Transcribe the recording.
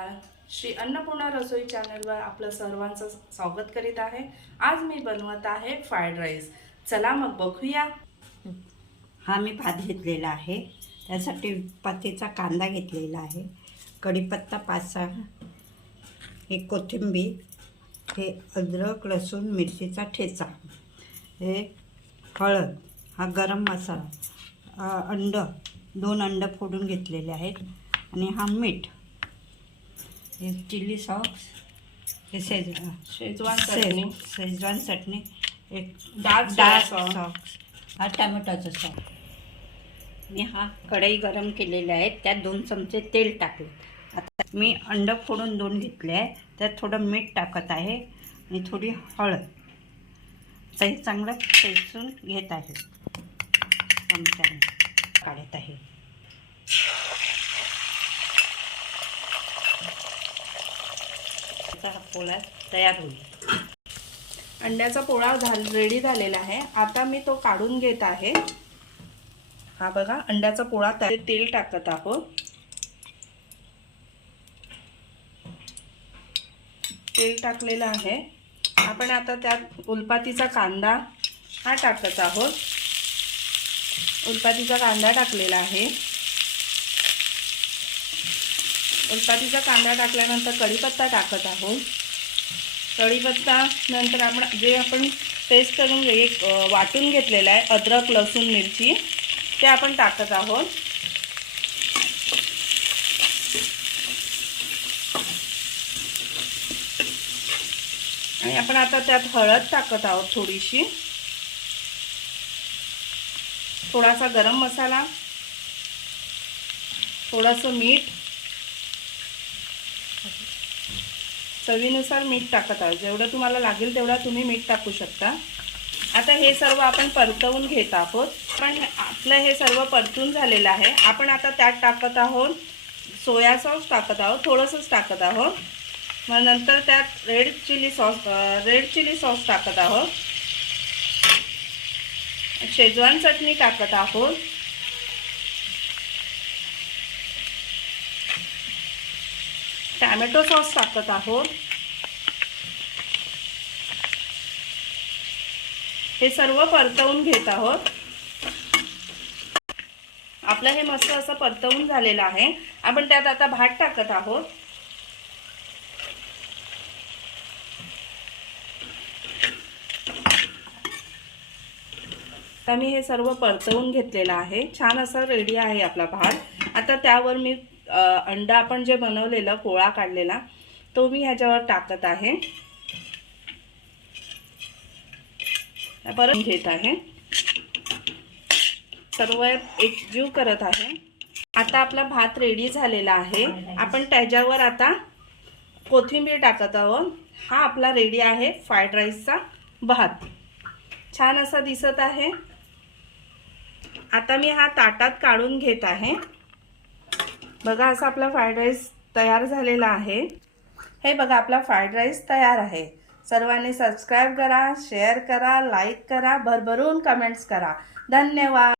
नमस्कार श्री अन्नपूर्णा रसोई चॅनलवर आपलं सर्वांचं स्वागत करीत आहे. आज मी बनवत आहे फ्राईड राईस. चला मग बघूया. हा मी भात घेतलेला आहे. त्यासाठी पातीचा कांदा घेतलेला आहे. कढीपत्ता पाच सहा हे कोथिंबीर हे अद्रक लसूण मिरचीचा ठेचा हे हळद हा गरम मसाला अंड दोन अंड फोडून घेतलेले आहेत. आणि हा मीठ. हे चिली सॉस हे शेज शेजवान चटणी. शेज शेजवान चटणी एक डार्क डार्क. सॉस. हा टॅमॅटोचा सॉस. मी हा कढई गरम केलेले आहे त्यात दोन चमचे तेल टाकले. आता मी अंड फोडून दोन घेतले आहे त्यात थोडं मीठ टाकत आहे आणि थोडी हळद. तर हे चांगलं पेसून घेत आहे. चमच्याने काढत आहे. अंड्याचा हा पोळा तयार होईल. अंड्याचा पोळा झाल रेडी झालेला आहे. आता मी तो काढून घेत आहे. हा बघा अंड्याचा पोळा त्या तेल टाकत आहोत. तेल टाकलेलं आहे. आपण आता त्यात उलपातीचा कांदा हा टाकत आहोत. उलपातीचा कांदा टाकलेला आहे. उलपातीचा कांदा टाकल्यानंतर कढीपत्ता टाकत आहोत. कढीपत्ता नंतर आपण जे आपण पेस्ट करून एक वाटून घेतलेला आहे अद्रक लसूण मिरची ते आपण टाकत आहोत. आणि आपण आता त्यात हळद टाकत आहोत थोडीशी. थोडासा गरम मसाला थोडंसं मीठ चवीनुसार मीठ टाकत आहोत. जेवढं तुम्हाला लागेल तेवढा तुम्ही मीठ टाकू शकता. आता हे सर्व आपण परतवून घेत आहोत. पण आपलं हे सर्व परतून झालेलं आहे. आपण आता त्यात टाकत आहोत. सोया सॉस टाकत आहोत. थोडंसंच टाकत आहोत. मग नंतर त्यात red chilli sauce red chilli sauce टाकत आहोत. शेजवान चटणी टाकत आहोत. टॅमॅटो सॉस टाकत आहोत. हे सर्व परतवून घेत आहोत. आपलं हे मस्त असं परतवून झालेलं आहे. आपण त्यात आता भात टाकत आहोत. आता मी हे सर्व परतवून घेतलेलं आहे. छान असं रेडी आहे आपला भात. आता त्यावर मी अंडा आपण जे बनवलेलं पोळा काढलेला तो मी ह्याच्यावर टाकत आहे. परत घेत आहे. सर्व एकजीव करत आहे. आता आपला भात रेडी झालेला आहे. आपण त्याच्यावर आता कोथिंबीर टाकत आहोत. हा आपला रेडी आहे फ्राईड राईसचा भात. छान असा दिसत आहे. आता मी हा ताटात काढून घेत आहे. बघा असा आपला फ्राईड राईस तयार झालेला आहे. हे बघा आपला फ्राईड राईस तयार आहे. सर्वांनी सबस्क्राईब करा शेअर करा लाईक करा भरभरून कमेंट्स करा. धन्यवाद.